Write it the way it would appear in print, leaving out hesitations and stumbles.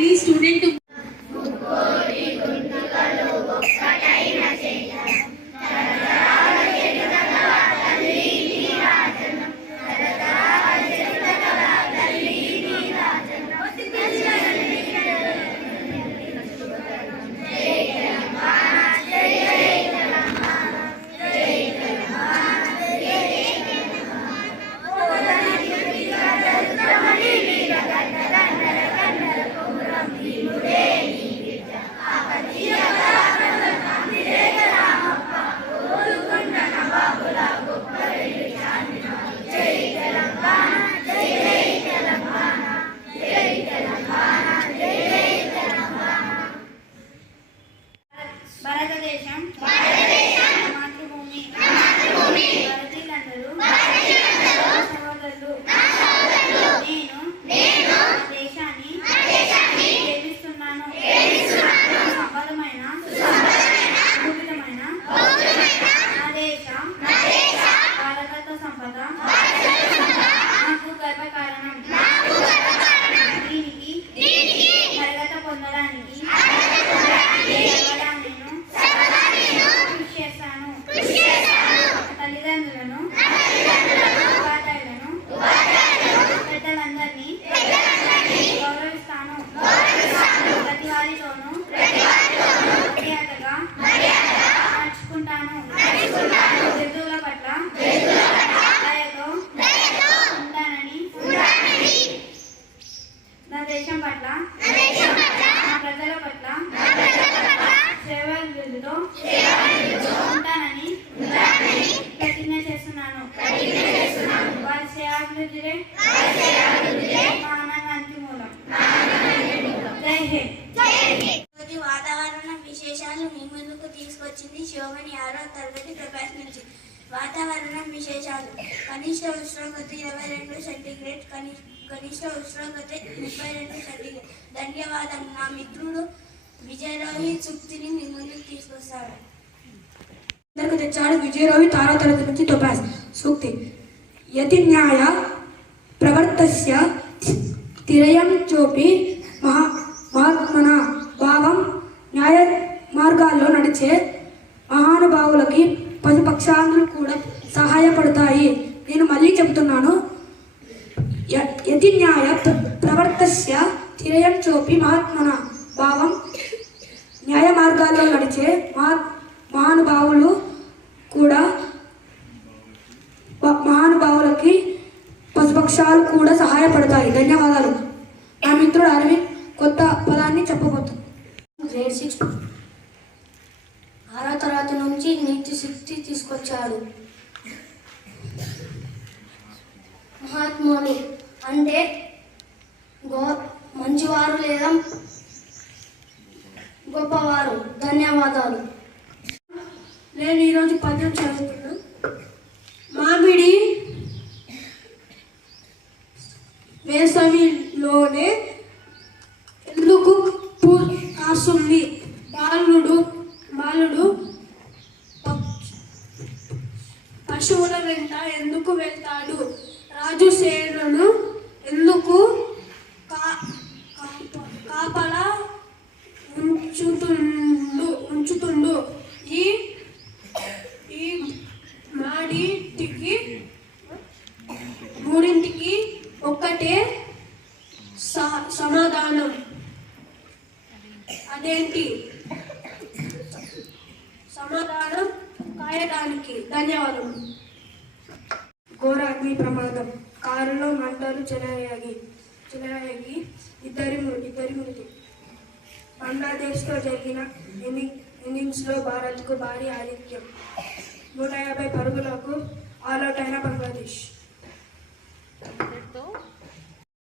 any student to వాతావరణ విశేషాలు మీ ముందుకు తీసుకొచ్చింది శోభని 6వ తరగతి తపాస్ నుంచి. వాతావరణం విశేషాలు: కనిష్ట ఉష్ణోగ్రత 22 సెంటీగ్రేడ్, కనిష్ట ఉష్ణోగ్రత 32 సెంటీగ్రేడ్. ధన్యవాదం. నా మిత్రుడు విజయరోహిత్ సూక్తిని మీ ముందుకు తీసుకొస్తాడు. తెచ్చాడు విజయరోహిత్ 6వ తరగతి నుంచి. టోపాజ్ సూక్తి: యతి న్యాయ ప్రవర్తస్య తిరయం చోపి మహాత్మన భావం. న్యాయ మార్గాల్లో నడిచే మహానుభావులకి పశుపక్షాలు కూడా సహాయపడతాయి. నేను మళ్ళీ చెబుతున్నాను. యతి న్యాయ ప్రవర్తస్య తిరయం చోపి మహాత్మన భావం. న్యాయ మార్గాల్లో నడిచే మహానుభావులు కూడా మహానుభావులకి పశుపక్షాలు కూడా సహాయపడతాయి. ధన్యవాదాలు. నా మిత్రుడు అరవింద్ కొత్త పదాన్ని చెప్పబోతుంది. గ్రేడ్ 6 6వ తరగతి నుంచి నీతి శక్తి తీసుకొచ్చాడు. మహాత్ములు అంటే మంచివారు లేదా గొప్పవారు. ధన్యవాదాలు. నేను ఈరోజు పద్యం చదువుతున్నాను. మామిడి వేసవిలోనే ఎందుకు కాస్తుంది? బాలుడు పశువుల వెంట ఎందుకు వెళ్తాడు? రాజు సేనను ఎందుకు కాపలా ఉంచుతుండు? ఈ మూడింటికి ఒక్కటే సమాధానం. అదేంటి? సమాధానం కాయడానికి. ధన్యవాదం. ఘోర అగ్ని ప్రమాదం. కారులో మంటలు చెలరేగి ఇద్దరి మృతి. బంగ్లాదేశ్లో జరిగిన ఇన్నింగ్స్లో భారత్కు భారీ ఆధిక్యం. 150 పరుగులకు ఆల్అవుట్ అయిన బంగ్లాదేశ్.